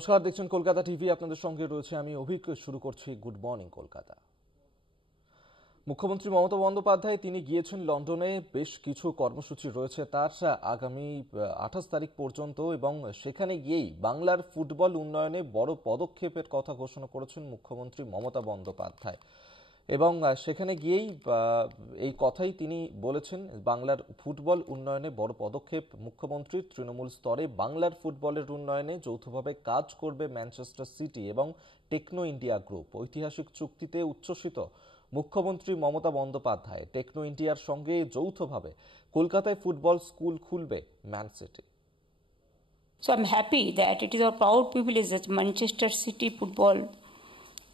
নমস্কার, দেখছেন কলকাতা টিভি। আপনাদের সঙ্গে রয়েছে আমি অভিক। শুরু করছি গুড মর্নিং কলকাতা। মুখ্যমন্ত্রী মমতা বন্দ্যোপাধ্যায় তিনি গিয়েছেন লন্ডনে। বেশ কিছু কর্মসূচি রয়েছে তার আগামী 28 তারিখ পর্যন্ত, এবং সেখানে গিয়েই বাংলার ফুটবল উন্নয়নে বড় পদক্ষেপের কথা ঘোষণা করেছেন মুখ্যমন্ত্রী মমতা বন্দ্যোপাধ্যায়। এবং সেখানে গিয়েই এই কথাই তিনি বলেছেন, বাংলার ফুটবল উন্নয়নে বড় পদক্ষেপ মুখ্যমন্ত্রীর। তৃণমূল স্তরে বাংলার ফুটবলের উন্নয়নে যৌথভাবে কাজ করবে ম্যানচেস্টার সিটি এবং টেকনো ইন্ডিয়া গ্রুপ। ঐতিহাসিক চুক্তিতে উচ্ছ্বসিত মুখ্যমন্ত্রী মমতা বন্দ্যোপাধ্যায় টেকনো ইন্ডিয়ার সঙ্গে যৌথভাবে কলকাতায় ফুটবল স্কুল খুলবে man city. So I'm happy that it is our proud privilege that Manchester City Football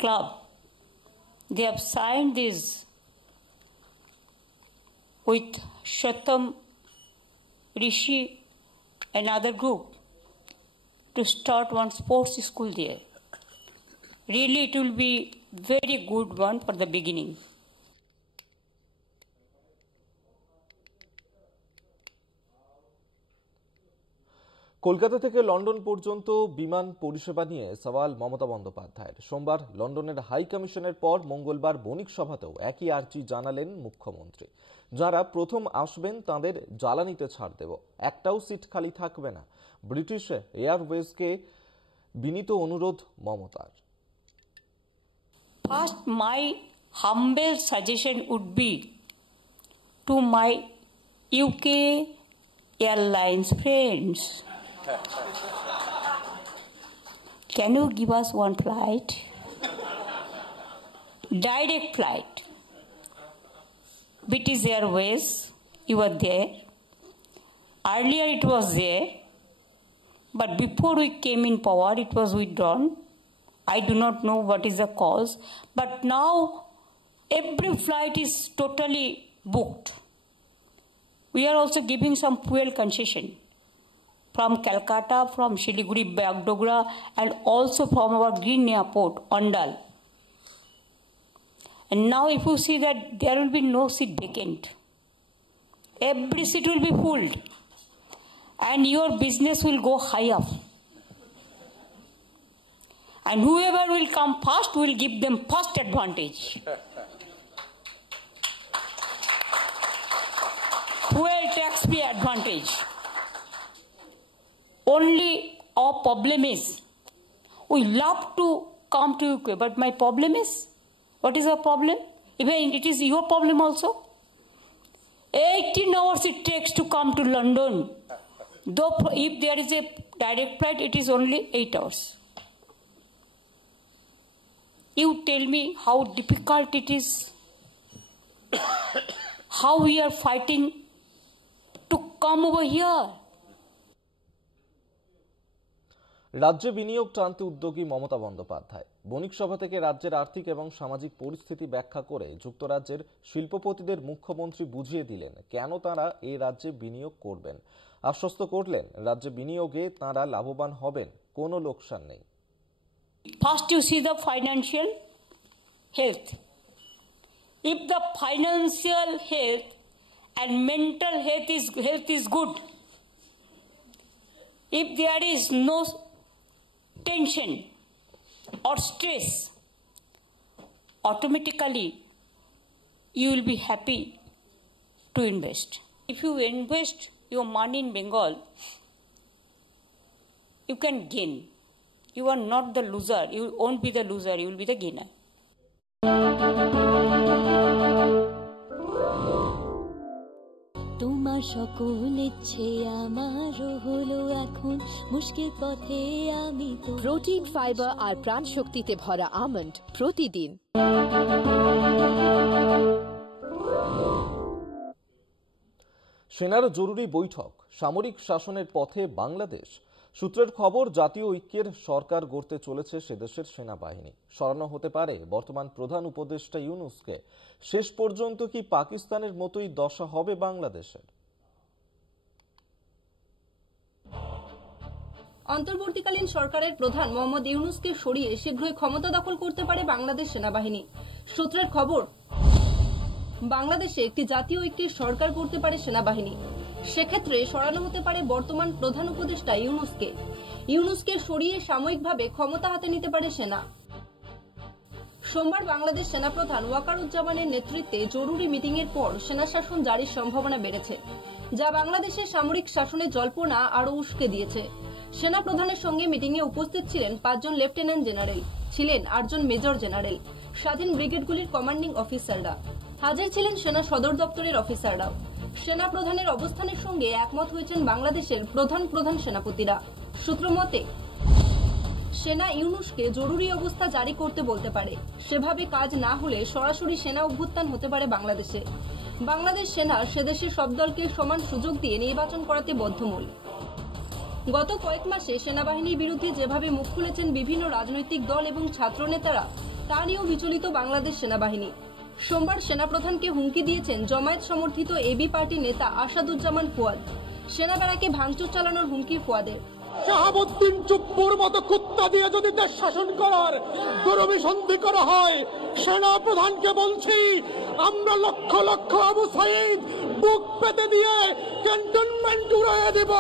Club, they have signed this with Shatam, Rishi and other group to start one sports school there. Really it will be very good one for the beginning. Kolkata থেকে London পর্যন্ত বিমান পরিষেবা নিয়ে সওয়াল মমতা বন্দ্যোপাধ্যায়ের। সোমবার লন্ডনের high কমিশনের পর মঙ্গলবার বণিক সভাতেও একই আর্জি জানালেন মুখ্যমন্ত্রী। যারা প্রথম আসবেন তাদের জ্বালানিতে ছাড় দেব, একটাও সিট খালি থাকবে না। ব্রিটিশ এয়ারওয়েজকে বিনীত অনুরোধ মমতার। First, my humble suggestion would be to my UK Airlines friends. Can you give us one flight? Direct flight. British Airways, you are there. Earlier it was there, but before we came in power, it was withdrawn. I do not know what is the cause, but now every flight is totally booked. We are also giving some fuel concession from Calcutta, from Siliguri, Bagdogra, and also from our green airport, Ondal. And now if you see that there will be no seat vacant. Every seat will be filled, and your business will go high up. And whoever will come first will give them first advantage. Fuel tax free advantage. Only our problem is, we love to come to UK, but my problem is, what is our problem? Even it is your problem also. 18 hours it takes to come to London. Though if there is a direct flight, it is only 8 hours. You tell me how difficult it is, how we are fighting to come over here. রাজ্যে বিনিয়োগ টানতে উদ্যোগী মমতা বন্দ্যোপাধ্যায়। বণিক সভা থেকে রাজ্যের আর্থিক এবং সামাজিক পরিস্থিতি ব্যাখ্যা করে যুক্তরাজ্যের শিল্পপতিদের মুখ্যমন্ত্রী বুঝিয়ে দিলেন কেন তাঁরা এই রাজ্যে বিনিয়োগ করবেন। আশ্বস্ত করলেন রাজ্যে বিনিয়োগে তাঁরা লাভবান হবেন, কোনো লোকসান নেই। First you see the financial health. If the financial health and mental health is good, if there is no tension or stress, automatically you will be happy to invest. If you invest your money in Bengal, you can gain. You are not the loser. You won't be the loser. You will be the gainer. তোমার সকল ইচ্ছে আমারও হলো এখন, মুশকিল পথে আমি তো। প্রোটিন, ফাইবার আর প্রাণ শক্তিতে ভরা আমন্ড প্রতিদিন। সেনার জরুরি বৈঠক, সামরিক শাসনের পথে বাংলাদেশ। সূত্রের খবর, জাতীয় ঐক্যের সরকার গড়তে চলেছে সেদেশের সেনাবাহিনী। সরানো হতে পারে বর্তমান প্রধান উপদেষ্টা ইউনূসকে। শেষ পর্যন্ত কি পাকিস্তানের মতোই দশা হবে বাংলাদেশের? অন্তর্বর্তীকালীন সরকারের প্রধান মোহাম্মদ ইউনূসকে সরিয়ে শীঘ্রই ক্ষমতা দখল করতে পারে বাংলাদেশ সেনাবাহিনী। সূত্রের খবর, বাংলাদেশে একটি জাতীয় ঐক্যের সরকার করতে পারে সেনাবাহিনী। সেক্ষেত্রে সরানো হতে পারে বর্তমান প্রধান উপদেষ্টা ইউনূসকে সরিয়ে সাময়িকভাবে ক্ষমতা হাতে নিতে পারে সেনা। সোমবার বাংলাদেশ সেনাপ্রধান ওয়াকারুজ্জামানের নেতৃত্বে জরুরি মিটিং এর পর সেনা শাসন জারির সম্ভাবনা বেড়েছে, যা বাংলাদেশের সামরিক শাসনের জল্পনা আরও উস্কে দিয়েছে। সেনা প্রধানের সঙ্গে মিটিং এ উপস্থিত ছিলেন 5 জন লেফটেন্যান্ট জেনারেল, ছিলেন 8 জন মেজর জেনারেল, স্বাধীন ব্রিগেডগুলির কমান্ডিং অফিসাররা, হাজির ছিলেন সেনা সদর দপ্তরের অফিসাররাও। সেনা প্রধানের অবস্থানের সঙ্গে একমত হয়েছেন বাংলাদেশের প্রধান সেনাপতিরা। সূত্র মতে সেনা ইউনূসকে জরুরি অবস্থা জারি করতে বলতে পারে। সেভাবে কাজ না হলে সরাসরি সেনা অভ্যুত্থান হতে পারে বাংলাদেশে। বাংলাদেশ সেনা সেদেশের সব দলকে সমান সুযোগ দিয়ে নির্বাচন করাতে বদ্ধমূল। গত কয়েক মাসে সেনাবাহিনীর বিরুদ্ধে যেভাবে মুখ খুলেছেন বিভিন্ন রাজনৈতিক দল এবং ছাত্র নেতারা, তা নিয়েও বিচলিত বাংলাদেশ সেনাবাহিনী। সোমবার সেনাপ্রধানকে হুমকি দিয়েছেন জামায়াত সমর্থিত এবি পার্টি নেতা আসাদুজ্জামান ফুয়াদ। সেনা ব্যারাকে ভাঙচুর চালানোর হুমকি ফুয়াদের। শাহাবুদ্দিন চুপ্পুর মতো কুত্তা দিয়ে যদি দেশ শাসন করার দুরভিসন্ধি করা হয়, সেনা প্রধানকে বলছি, আমরা লক্ষ লক্ষ আবু সাইদ বুক পেতে দিয়ে ক্যান্টনমেন্ট উড়িয়ে দেব।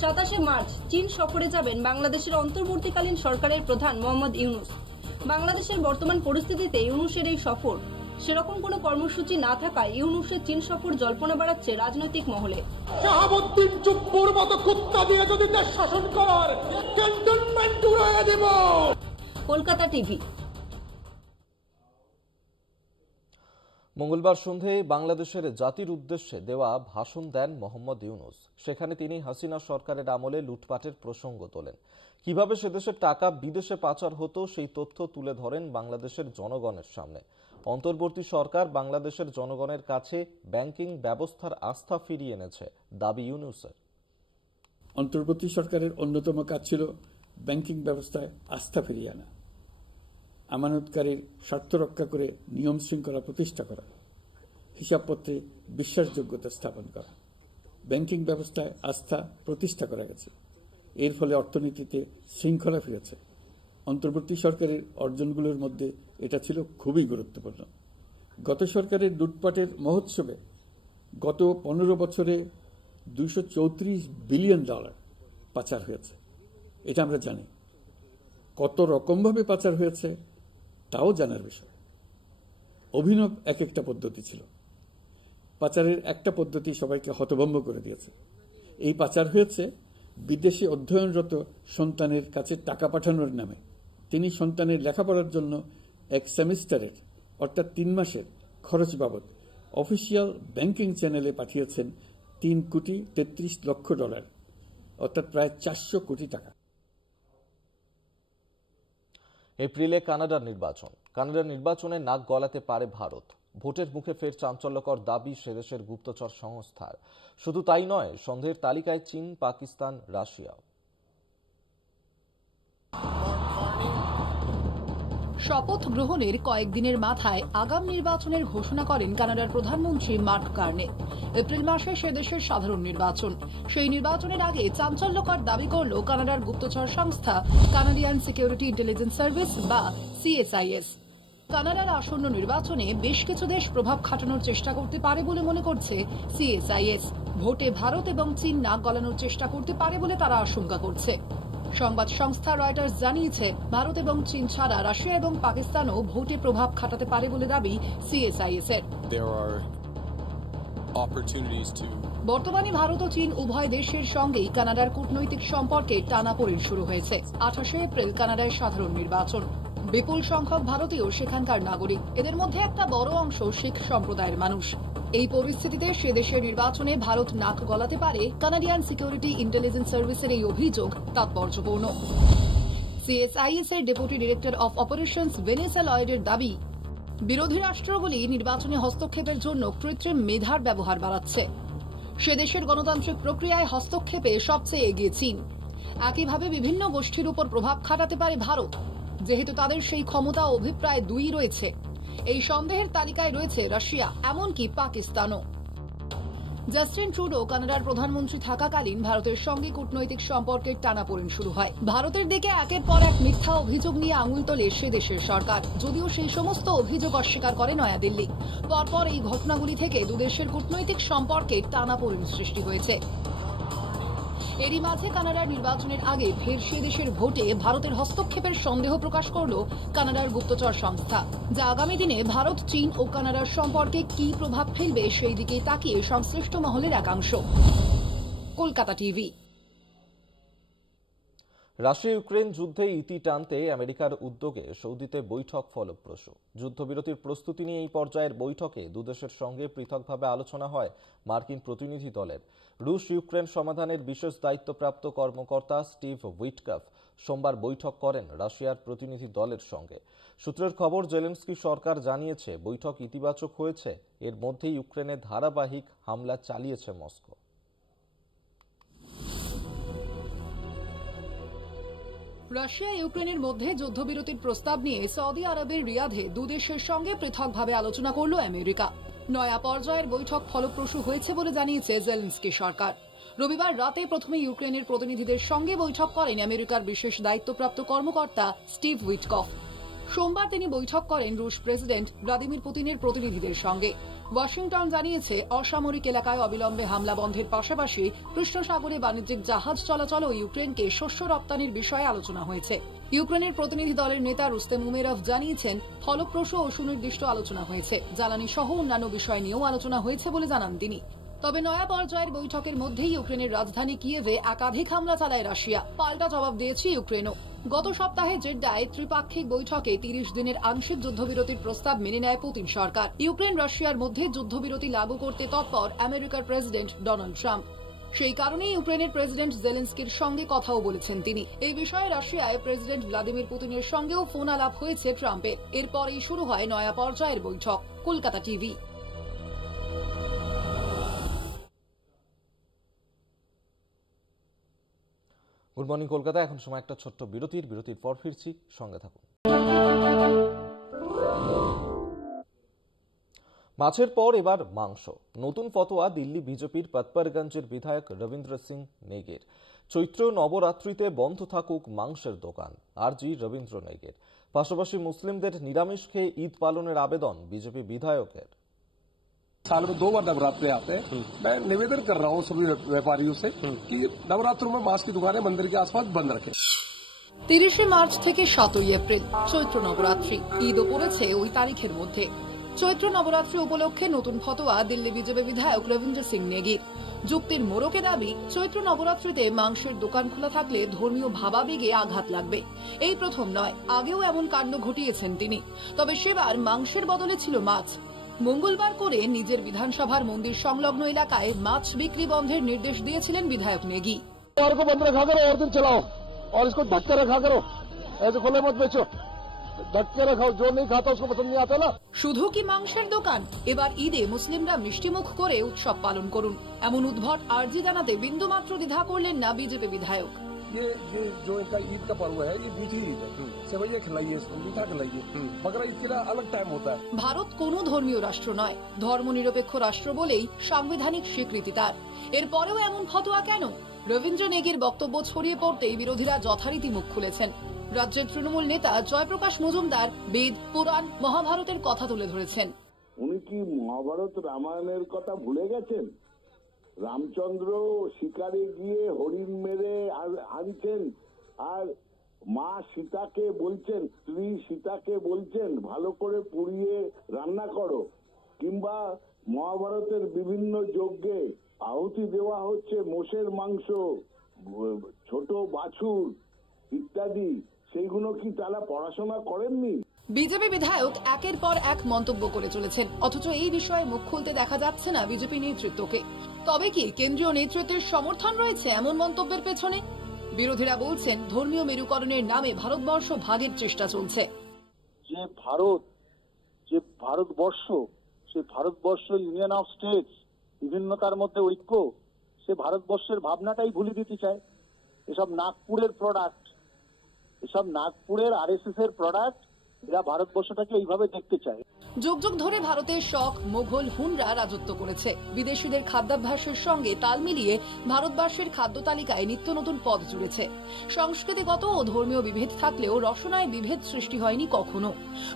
27 মার্চ চীন সফরে যাবেন বাংলাদেশের অন্তর্বর্তীকালীন সরকারের প্রধান মোহাম্মদ ইউনূস। বাংলাদেশের বর্তমান পরিস্থিতিতে ইউনূসের এই সফর সেরকম কোনো কর্মসূচি না থাকায় ইউনূসের চীন সফর জল্পনা বাড়াচ্ছে রাজনৈতিক মহলে। শাহাবুদ্দিন চুপ্পুর মতো কুত্তা দিয়ে যদি দেশ শাসন করার ক্যান্টনমেন্ট উড়িয়ে দেব। কলকাতা টিভি। মঙ্গলবার সন্ধ্যায় বাংলাদেশের জাতির উদ্দেশ্যে দেওয়া ভাষণ দেন মোহাম্মদ ইউনূস। সেখানে তিনি হাসিনা সরকারের আমলে লুটপাটের প্রসঙ্গ তোলেন। কিভাবে সেদেশের টাকা বিদেশে পাচার হতো সেই তথ্য তুলে ধরেন বাংলাদেশের জনগণের সামনে। অন্তর্বর্তী সরকার বাংলাদেশের জনগণের কাছে ব্যাংকিং ব্যবস্থার আস্থা ফিরিয়ে এনেছে দাবি ইউনূসের। অন্তর্বর্তী সরকারের অন্যতম কাজ ছিল ব্যাংকিং ব্যবস্থায় আস্থা ফিরিয়ে আনা, আমানতকারীর স্বার্থ রক্ষা করে নিয়ম শৃঙ্খলা প্রতিষ্ঠা করা, হিসাবপত্রে বিশ্বাসযোগ্যতা স্থাপন করা। ব্যাংকিং ব্যবস্থায় আস্থা প্রতিষ্ঠা করা গেছে, এর ফলে অর্থনীতিতে শৃঙ্খলা ফিরেছে। অন্তর্বর্তী সরকারের অর্জনগুলোর মধ্যে এটা ছিল খুবই গুরুত্বপূর্ণ। গত সরকারের লুটপাটের মহোৎসবে গত 15 বছরে $234 বিলিয়ন পাচার হয়েছে। এটা আমরা জানি। কত রকমভাবে পাচার হয়েছে তাও জানার বিষয়। অভিনব এক একটা পদ্ধতি ছিল। পাচারের একটা পদ্ধতি সবাইকে হতভম্ব করে দিয়েছে। এই পাচার হয়েছে বিদেশে অধ্যয়নরত সন্তানের কাছে টাকা পাঠানোর নামে। তিনি সন্তানের লেখাপড়ার জন্য এক সেমিস্টারের অর্থাৎ 3 মাসের খরচ বাবদ অফিসিয়াল ব্যাংকিং চ্যানেলে পাঠিয়েছেন $3,33,00,000, অর্থাৎ প্রায় 400 কোটি টাকা। এপ্রিলে কানাডার নির্বাচনে নাক গলাতে পারে ভারত। ভোটের মুখে ফের চাঞ্চল্যকর দাবি সেদেশের গুপ্তচর সংস্থার। শুধু তাই নয়, সন্দেহের তালিকায় চীন, পাকিস্তান, রাশিয়া। শপথ গ্রহণের কয়েকদিনের মাথায় আগাম নির্বাচনের ঘোষণা করেন কানাডার প্রধানমন্ত্রী মার্ক কার্নে। এপ্রিল মাসে সে দেশের সাধারণ নির্বাচন। সেই নির্বাচনের আগে চাঞ্চল্যকর দাবি করল কানাডার গুপ্তচর সংস্থা কানাডিয়ান সিকিউরিটি ইন্টেলিজেন্স সার্ভিস বা CSIS। কানাডার আসন্ন নির্বাচনে বেশ কিছু দেশ প্রভাব খাটানোর চেষ্টা করতে পারে বলে মনে করছে CSIS। ভোটে ভারত এবং চীন নাক গলানোর চেষ্টা করতে পারে বলে তারা আশঙ্কা করছে। সংবাদ সংস্থা রয়টার্স জানিয়েছে, ভারত এবং চীন ছাড়া রাশিয়া এবং পাকিস্তানও ভোটে প্রভাব খাটাতে পারে বলে দাবি CSIS এর। বর্তমানে ভারত ও চীন উভয় দেশের সঙ্গেই কানাডার কূটনৈতিক সম্পর্কে টানাপোড়েন শুরু হয়েছে। 28 এপ্রিল কানাডায় সাধারণ নির্বাচন। বিপুল সংখ্যক ভারতীয় সেখানকার নাগরিক, এদের মধ্যে একটা বড় অংশ শিখ সম্প্রদায়ের মানুষ। এই পরিস্থিতিতে সে দেশের নির্বাচনে ভারত নাক গলাতে পারে কানাডিয়ান সিকিউরিটি ইন্টেলিজেন্স সার্ভিসের এই অভিযোগ তাৎপর্যপূর্ণ। CSIS এর deputy director of operations Vanessa লয়েডের দাবি, বিরোধী রাষ্ট্রগুলি নির্বাচনে হস্তক্ষেপের জন্য কৃত্রিম মেধার ব্যবহার বাড়াচ্ছে। সে দেশের গণতান্ত্রিক প্রক্রিয়ায় হস্তক্ষেপে সবচেয়ে এগিয়ে চীন। একইভাবে বিভিন্ন গোষ্ঠীর উপর প্রভাব খাটাতে পারে ভারত, যেহেতু তাদের সেই ক্ষমতা ও অভিপ্রায় দুই রয়েছে। এই সন্দেহের তালিকায় রয়েছে রাশিয়া, এমনকি পাকিস্তানও। জাস্টিন ট্রুডো কানাডার প্রধানমন্ত্রী থাকাকালীন ভারতের সঙ্গে কূটনৈতিক সম্পর্কের টানাপোড়েন শুরু হয়। ভারতের দিকে একের পর এক মিথ্যা অভিযোগ নিয়ে আঙুল তোলে সে দেশের সরকার, যদিও সেই সমস্ত অভিযোগ অস্বীকার করে নয়াদিল্লি। পরপর এই ঘটনাগুলি থেকে দুদেশের কূটনৈতিক সম্পর্কে টানাপোড়েন সৃষ্টি হয়েছে। এরই মাঝে কানাডার নির্বাচনের আগে ফের সে দেশের ভোটে ভারতের হস্তক্ষেপের সন্দেহ প্রকাশ করল কানাডার গুপ্তচর সংস্থা, যা আগামী দিনে ভারত, চীন ও কানাডার সম্পর্কে কি প্রভাব ফেলবে সেই দিকে তাকিয়ে সংশ্লিষ্ট মহলের একাংশ। কলকাতা টিভি। রাশিয়া ইউক্রেন যুদ্ধে ইতি টানতে আমেরিকার উদ্যোগে সৌদিতে বৈঠক ফলপ্রসূ। যুদ্ধবিরতির প্রস্তুতি নিয়ে এই পর্যায়ের বৈঠকে দুদেশের সঙ্গে পৃথকভাবে আলোচনা হয় মার্কিন প্রতিনিধি দলের। রুশ ইউক্রেন সমাধানের বিশেষ দায়িত্বপ্রাপ্ত কর্মকর্তা স্টিভ উইটকফ সোমবার বৈঠক করেন রাশিয়ার প্রতিনিধি দলের সঙ্গে। সূত্রের খবর, জেলেনস্কি সরকার জানিয়েছে বৈঠক ইতিবাচক হয়েছে। এর মধ্যেই ইউক্রেনে ধারাবাহিক হামলা চালিয়েছে মস্কো। রাশিয়া ইউক্রেনের মধ্যে যুদ্ধবিরতির প্রস্তাব নিয়ে সৌদি আরবের রিয়াধে দুদেশের সঙ্গে পৃথকভাবে আলোচনা করল আমেরিকা। নয়া পর্যায়ের বৈঠক ফলপ্রসূ হয়েছে বলে জানিয়েছে জেলেনস্কি সরকার। রবিবার রাতে প্রথমে ইউক্রেনের প্রতিনিধিদের সঙ্গে বৈঠক করেন আমেরিকার বিশেষ দায়িত্বপ্রাপ্ত কর্মকর্তা স্টিভ উইটকফ। সোমবার তিনি বৈঠক করেন রুশ প্রেসিডেন্ট ভ্লাদিমির পুতিনের প্রতিনিধিদের সঙ্গে। ওয়াশিংটন জানিয়েছে অসামরিক এলাকায় অবিলম্বে হামলা বন্ধের পাশাপাশি কৃষ্ণসাগরে বাণিজ্যিক জাহাজ চলাচল ও ইউক্রেনকে শস্য রপ্তানির বিষয়ে আলোচনা হয়েছে। ইউক্রেনের প্রতিনিধি দলের নেতা রুস্তেম উমেরভ জানিয়েছেন ফলপ্রসূ ও সুনির্দিষ্ট আলোচনা হয়েছে। জ্বালানি সহ অন্যান্য বিষয় নিয়েও আলোচনা হয়েছে বলে জানান তিনি। তবে নয়া পর্যায়ের বৈঠকের মধ্যেই ইউক্রেনের রাজধানী কিয়েভে একাধিক হামলা চালায় রাশিয়া। পাল্টা জবাব দিয়েছে ইউক্রেনও। গত সপ্তাহে জেড্ডায় ত্রিপাক্ষিক বৈঠকে 30 দিনের আংশিক যুদ্ধবিরতির প্রস্তাব মেনে নেয় পুতিন সরকার। ইউক্রেন রাশিয়ার মধ্যে যুদ্ধবিরতি লাগু করতে তৎপর আমেরিকার প্রেসিডেন্ট ডোনাল্ড ট্রাম্প। সেই কারণেই ইউক্রেনের প্রেসিডেন্ট জেলেনস্কির সঙ্গে কথাও বলেছেন তিনি। এই বিষয়ে রাশিয়ায় প্রেসিডেন্ট ভ্লাদিমির পুতিনের সঙ্গেও ফোন আলাপ হয়েছে ট্রাম্পের। এরপরেই শুরু হয় নয়া পর্যায়ের বৈঠক। Kolkata TV. Good morning Kolkata. এখন সময় একটা ছোট্ট বিরতির পর ফিরছি, সঙ্গে থাকুন। মাছের পর এবার মাংস। নতুন ফতোয়া দিল্লি বিজেপির পতপরগঞ্জের বিধায়ক রবীন্দ্র সিং নেগের। চৈত্র নবরাত্রিতে বন্ধ থাকুক মাংসের দোকান, আরজি রবীন্দ্র নেগের। পাশাপাশি মুসলিমদের নিরামিষ খেয়ে ঈদ পালনের আবেদন বিজেপি বিধায়কের। साल में 2 बार नवरात्रे आते हैं। मैं निवेदन कर रहा हूँ सभी व्यापारियों से कि नवरात्रों में मांस की दुकानें मंदिर के आसपास बंद रखें। 30 মার্চ থেকে 7 এপ্রিল চৈত্র নবরাত্রি। ঈদও পড়েছে ওই তারিখের মধ্যে। চৈত্র নবরাত্রি উপলক্ষে নতুন ফতোয়া দিল্লি বিজেপি বিধায়ক রবীন্দ্র সিং নেগির। যুক্তির মোড়কে দাবি, চৈত্র নবরাত্রিতে মাংসের দোকান খোলা থাকলে ধর্মীয় ভাবাবেগে আঘাত লাগবে। এই প্রথম নয়, আগেও এমন কাণ্ড ঘটিয়েছেন তিনি। তবে সেবার মাংসের বদলে ছিল মাছ। মঙ্গলবার করে নিজের বিধানসভার মন্দির সংলগ্ন এলাকায় মাছ বিক্রি বন্ধের নির্দেশ দিয়েছিলেন বিধায়ক নেগি। बंद रखा करो और दिन चलाओ और इसको ढक के रखा करो, ऐसे खुले मत बेचो, ढक के रखाओ। जो नहीं खाता उसको पसंद नहीं आता ना। শুধু কি মাংসের দোকান? এবার ঈদে মুসলিমরা মিষ্টিমুখ করে উৎসব পালন করুন, এমন উদ্ভট আর্জি জানাতে বিন্দুমাত্র দ্বিধা করলেন না বিজেপি বিধায়ক। ये जो इनका ईद का पर्व है, ये मीठी ईद है। सेवइयां खिलाइए, इसको मीठा खिलाइए। बकरा ईद के लिए अलग टाइम होता है। ভারত কোনো ধর্মীয় রাষ্ট্র নয়, ধর্মনিরপেক্ষ রাষ্ট্র বলেই সাংবিধানিক স্বীকৃতি তার। এরপরেও এমন ফতোয়া কেন? রবীন্দ্র নেগির বক্তব্য ছড়িয়ে পড়তেই বিরোধীরা যথারীতি মুখ খুলেছেন। রাজ্যের তৃণমূল নেতা জয়প্রকাশ মজুমদার বেদ, পুরাণ, মহাভারতের কথা তুলে ধরেছেন। উনি কি মহাভারত রামায়ণের কথা ভুলে গেছেন? রামচন্দ্র শিকারে গিয়ে হরিণ মেরে আনছেন, আর মা সীতাকে বলছেন, স্ত্রী সীতাকে বলছেন ভালো করে পুড়িয়ে রান্না করো। কিংবা মহাভারতের বিভিন্ন যজ্ঞে আহুতি দেওয়া হচ্ছে মোষের মাংস, ছোট বাছুর ইত্যাদি। সেইগুলো কি তারা পড়াশোনা করেননি? বিজেপি বিধায়ক একের পর এক মন্তব্য করে চলেছেন, অথচ এই বিষয়ে মুখ খুলতে দেখা যাচ্ছে না বিজেপি নেতৃত্বকে। তবে কি কেন্দ্রীয় নেতৃত্বের সমর্থন রয়েছে এমন মন্তব্যের পেছনে? বিরোধীরা বলছেন ধর্মীয় মেরুকরণের নামে ভারতবর্ষ ভাগের চেষ্টা চলছে। যে ভারতবর্ষ, সে ভারতবর্ষ ইউনিয়ন অফ স্টেটস, বিভিন্নতার মধ্যে ঐক্য, সে ভারতবর্ষের ভাবনাটাই ভুলে দিতে চায়। এসব নাগপুরের প্রোডাক্ট, এসব নাগপুরের আরএসএস এর প্রোডাক্ট। এরা ভারতবর্ষটাকে এইভাবে দেখতে চায়। যুগ যুগ ধরে ভারতের শক মোঘল হুনরা রাজত্ব করেছে। বিদেশিদের খাদ্যাভ্যাসের সঙ্গে তাল মিলিয়ে ভারতবর্ষের খাদ্য তালিকায় নিত্য নতুন পদ জুড়েছে। সংস্কৃতিগত ও ধর্মীয় বিভেদ থাকলেও রসনায় বিভেদ সৃষ্টি হয়নি কখনো,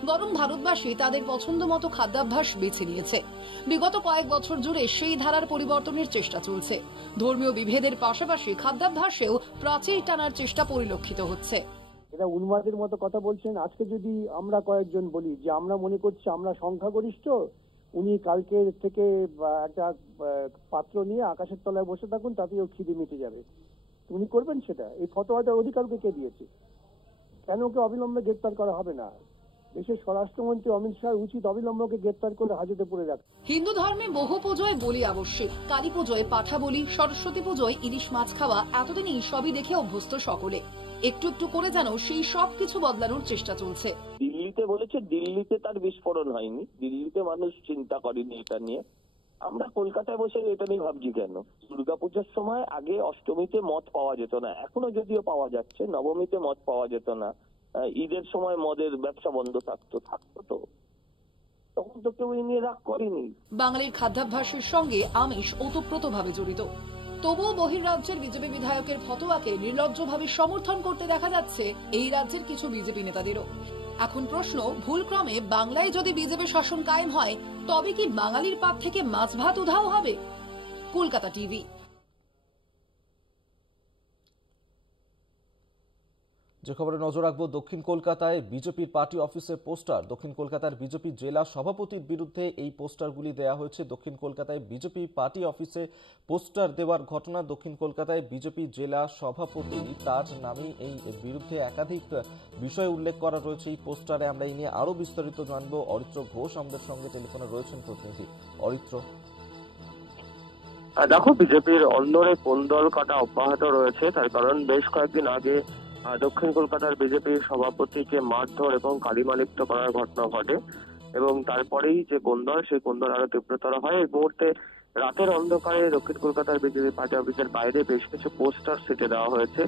বরং ভারতবাসী তাদের পছন্দ মতো খাদ্যাভ্যাস বেছে নিয়েছে। বিগত কয়েক বছর জুড়ে সেই ধারার পরিবর্তনের চেষ্টা চলছে। ধর্মীয় বিভেদের পাশাপাশি খাদ্যাভ্যাসেও প্রাচীর টানার চেষ্টা পরিলক্ষিত হচ্ছে। এটা উন্মাদের মতো কথা বলছেন। আজকে যদি আমরা কয়েকজন বলি যে আমরা মনে করছি আমরা সংখ্যাগরিষ্ঠ, উনি কালকে থেকে একটা পাত্র নিয়ে আকাশের তলায় বসে থাকুন, তাতেও খিদে মিটে যাবে, উনি করবেন সেটা? এই ফতোয়াটার অধিকারকে কে দিয়েছে? কেন ওকে অবিলম্বে গ্রেপ্তার করা হবে না? দেশের স্বরাষ্ট্রমন্ত্রী অমিত শাহ উচিত অবিলম্বে গ্রেপ্তার করে হাজতে পুরে রাখা। হিন্দু ধর্মে বহু পুজোয় বলি আবশ্যিক। কালী পুজোয় পাঠা বলি, সরস্বতী পুজোয় ইলিশ মাছ খাওয়া এতদিনই সবই দেখে অভ্যস্ত সকলে। একটু একটু করে যেন সেই সব কিছু বদলানোর চেষ্টা চলছে। দিল্লিতে বলেছে, দিল্লিতে তার বিস্ফোরণ হয়নি, দিল্লিতে মানুষ চিন্তা করেনি এটা নিয়ে। আমরা কলকাতায় বসে এটা নিয়ে ভাবছি কেন? দুর্গাপূজার সময় আগে অষ্টমীতে মদ পাওয়া যেত না, এখনো যদিও পাওয়া যাচ্ছে, নবমীতে মদ পাওয়া যেত না, ঈদের সময় মদের ব্যবসা বন্ধ থাকতো তো তখন তো কেউ এই নিয়ে রাগ করেনি। বাঙালির খাদ্যাভ্যাসের সঙ্গে আমিষ ওতপ্রোতভাবে জড়িত। তবুও বহির্রাজ্যের বিজেপি বিধায়কের ফতোয়াকে নির্লজ্জভাবে সমর্থন করতে দেখা যাচ্ছে এই রাজ্যের কিছু বিজেপি নেতাদেরও। এখন প্রশ্ন, ভুলক্রমে বাংলায় যদি বিজেপি শাসন কায়েম হয়, তবে কি বাঙালির পাত থেকে মাছ ভাত উধাও হবে? কলকাতা টিভি। যে খবরে নজর রাখবো, দক্ষিণ কলকাতায় বিজেপির পার্টি অফিসে পোস্টার। দক্ষিণ কলকাতার বিজেপি জেলা সভাপতির বিরুদ্ধে এই পোস্টারগুলি দেয়া হয়েছে। দক্ষিণ কলকাতায় বিজেপি পার্টি অফিসে পোস্টার দেওয়ার ঘটনা। দক্ষিণ কলকাতায় বিজেপি জেলা সভাপতি, তার নামে এই বিরুদ্ধে একাধিক বিষয় উল্লেখ করা রয়েছে এই পোস্টারে। আমরা এই নিয়ে আরো বিস্তারিত জানবো। অরিত্র ঘোষ আমাদের সঙ্গে টেলিফোনে রয়েছেন প্রতিনিধি। অরিত্র, দেখো, বিজেপির অন্দরে কোন্দল কাটা অব্যাহত রয়েছে। তার কারণ বেশ কয়েকদিন আগে দক্ষিণ কলকাতার বিজেপির সভাপতিকে মারধর এবং কালিমালিপ্ত করার ঘটনা ঘটে এবং তারপরেই যে কোন্দল, সেই কোন্দল আরো তীব্রতর হয়। এই মুহূর্তে রাতের অন্ধকারে দক্ষিণ কলকাতার বিজেপি পার্টি অফিসের বাইরে বেশ কিছু পোস্টার ছিটে দেওয়া হয়েছে,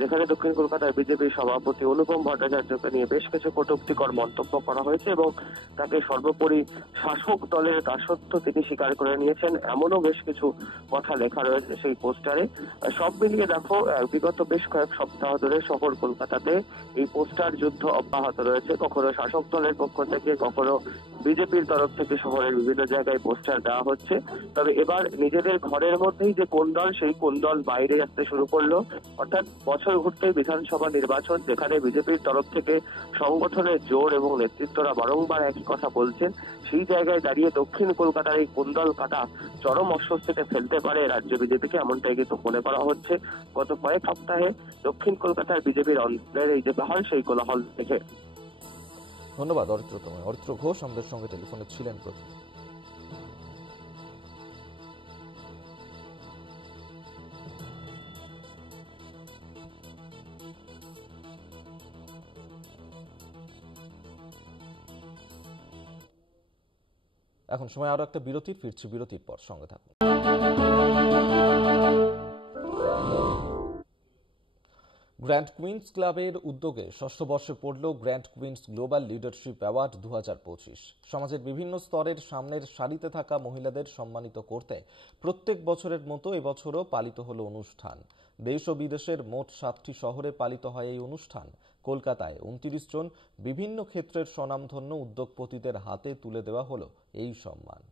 যেখানে দক্ষিণ কলকাতার বিজেপি সভাপতি অনুপম ভট্টাচার্যকে নিয়ে বেশ কিছু কটূক্তিকর মন্তব্য করা হয়েছে এবং তাকে সর্বোপরি শাসক দলের দাসত্ব তিনি স্বীকার করে নিয়েছেন, এমনও বেশ কিছু কথা লেখা রয়েছে সেই পোস্টারে। সব মিলিয়ে দেখো, বিগত বেশ কয়েক সপ্তাহ ধরে শহর কলকাতাতে এই পোস্টার যুদ্ধ অব্যাহত রয়েছে। কখনো শাসক দলের পক্ষ থেকে, কখনো বিজেপির তরফ থেকে শহরের বিভিন্ন জায়গায় পোস্টার দেওয়া হচ্ছে। তবে এবার নিজেদের ঘরের মধ্যেই যে কোন্দল, সেই কোন্দল বাইরে আসতে শুরু করলো। অর্থাৎ বছর ঘুরতে বিধানসভা নির্বাচন, যেখানে বিজেপির তরফ থেকে সংগঠনের জোর এবং নেতৃত্বরা বারংবার একই কথা বলছেন, সেই জায়গায় দাঁড়িয়ে দক্ষিণ কলকাতার এই কোন্দল কাটা চরম অস্বস্তিতে ফেলতে পারে রাজ্য বিজেপিকে, এমনটাই কিন্তু মনে করা হচ্ছে গত কয়েক সপ্তাহে দক্ষিণ কলকাতার বিজেপির অন্তরের এই যে বহাল, সেই কোলাহল দেখে। ধন্যবাদ অরিত্র। তোমায়। অরিত্র ঘোষ আমাদের সঙ্গে টেলিফোনে ছিলেন প্রতিনিধি। এখন সময় আরো একটা বিরতির। ফিরছি বিরতির পর, সঙ্গে থাকুন। গ্র্যান্ড কুইন্স ক্লাবের উদ্যোগে ষষ্ঠ বর্ষে পড়ল grand queens global leadership award 2025। সমাজের বিভিন্ন স্তরের সামনের সারিতে থাকা মহিলাদের সম্মানিত করতে প্রত্যেক বছরের মতো এবছরও পালিত হলো অনুষ্ঠান। দেশ ও বিদেশের মোট 7টি শহরে পালিত হয় এই অনুষ্ঠান। কলকাতায় 29 জন বিভিন্ন ক্ষেত্রের স্বনামধন্য উদ্যোগপতিদের হাতে তুলে দেওয়া হলো এই সম্মান।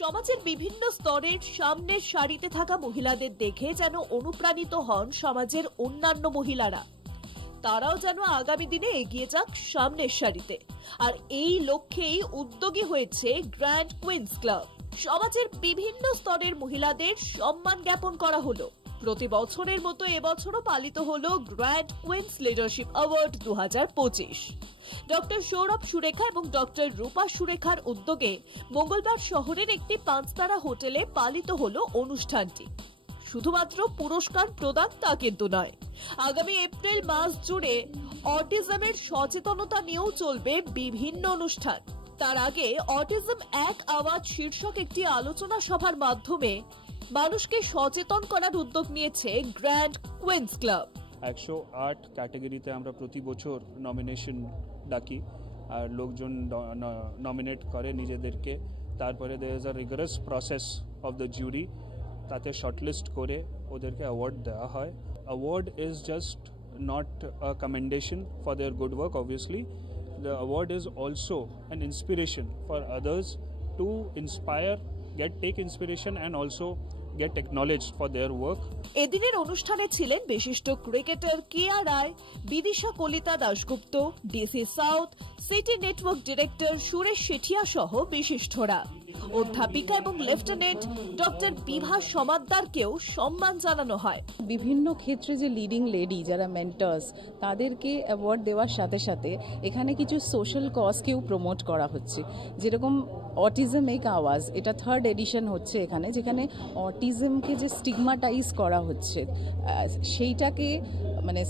সমাজের বিভিন্ন স্তরের সামনের সারিতে থাকা মহিলাদের দেখে যেন অনুপ্রাণিত হন সমাজের অন্যান্য মহিলারা। তারাও যেন আগামী দিনে এগিয়ে যাক সামনের সারিতে। আর এই লক্ষ্যেই উদ্যোগী হয়েছে গ্র্যান্ড কুইন্স ক্লাব। সমাজের বিভিন্ন স্তরের মহিলাদের সম্মান জ্ঞাপন করা হলো। প্রতি বছরের মতো এবছরও পালিত হলো grand queens leadership award 2025। Doctor Sourav Surekha এবং ডক্টর রূপা সুরেখার উদ্যোগে মঙ্গলবার শহরের একটি 5-তারা হোটেলে পালিত হলো অনুষ্ঠানটি। শুধুমাত্র পুরস্কার প্রদান তা কিন্তু নয়, আগামী এপ্রিল মাস জুড়ে অটিজমের সচেতনতা নিয়েও চলবে বিভিন্ন অনুষ্ঠান। তার আগে অটিজম এক আওয়াজ শীর্ষক একটি আলোচনা সভার মাধ্যমে মানুষকে সচেতন করার উদ্যোগ নিয়েছে গ্র্যান্ড কুইন্স ক্লাব। 108 ক্যাটাগরিতে আমরা প্রতি বছর নমিনেশন ডাকি আর লোকজন নমিনেট করে নিজেদেরকে, তারপরে there is a rigorous process of the jury, তাতে শর্টলিস্ট করে ওদেরকে অ্যাওয়ার্ড দেওয়া হয়। Award is just not a commendation for their good work. Obviously, the award is also an inspiration for others to inspire, take inspiration and also get acknowledged for their work. এদিনের অনুষ্ঠানে ছিলেন বিশিষ্ট cricketer Keya Roy, Bidisha Kalita Dasgupta, DC south, city network director Suresh Sethia সহ বিশিষ্টরা। অধ্যাপিকা এবং lieutenant doctor বিভা সমাদ্দারকেও সম্মান জানানো হয়। বিভিন্ন ক্ষেত্রে যে লিডিং লেডি যারা মেন্টর্স, তাদেরকে অ্যাওয়ার্ড দেওয়ার সাথে সাথে এখানে কিছু সোশ্যাল কজকেও প্রমোট করা হচ্ছে। যেরকম অটিজম এক আওয়াজ, এটা 3rd এডিশন হচ্ছে এখানে, যেখানে অটিজমকে যে স্টিগমাটাইজ করা হচ্ছে সেইটাকে মানে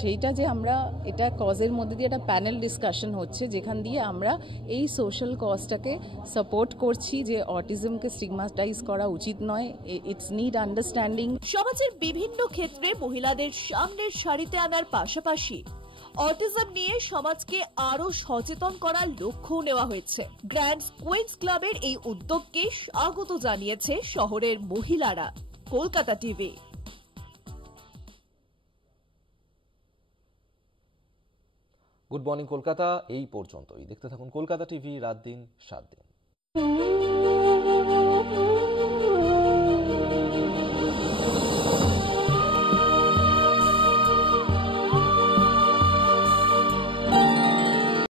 সেইটা যে আমরা এটা কজের মধ্যে দিয়ে একটা প্যানেল ডিসকাশন হচ্ছে, যেখান দিয়ে আমরা এই সোশ্যাল কজটাকে সাপোর্ট করছি যে অটিজমকে স্টিগমাটাইজ করা উচিত নয়, ইটস নিড আন্ডারস্ট্যান্ডিং। সমাজের বিভিন্ন ক্ষেত্রে মহিলাদের সামনের সারিতে আনার পাশাপাশি অটিজম নিয়ে সমাজকে আরো সচেতন করার লক্ষ্যও নেওয়া হয়েছে। গ্র্যান্ড কুইন্স ক্লাবের এই উদ্যোগকে স্বাগত জানিয়েছে শহরের মহিলারা। Kolkata TV. Good morning Kolkata এই পর্যন্তই। দেখতে থাকুন কলকাতা টিভি, রাত দিন 7 দিন।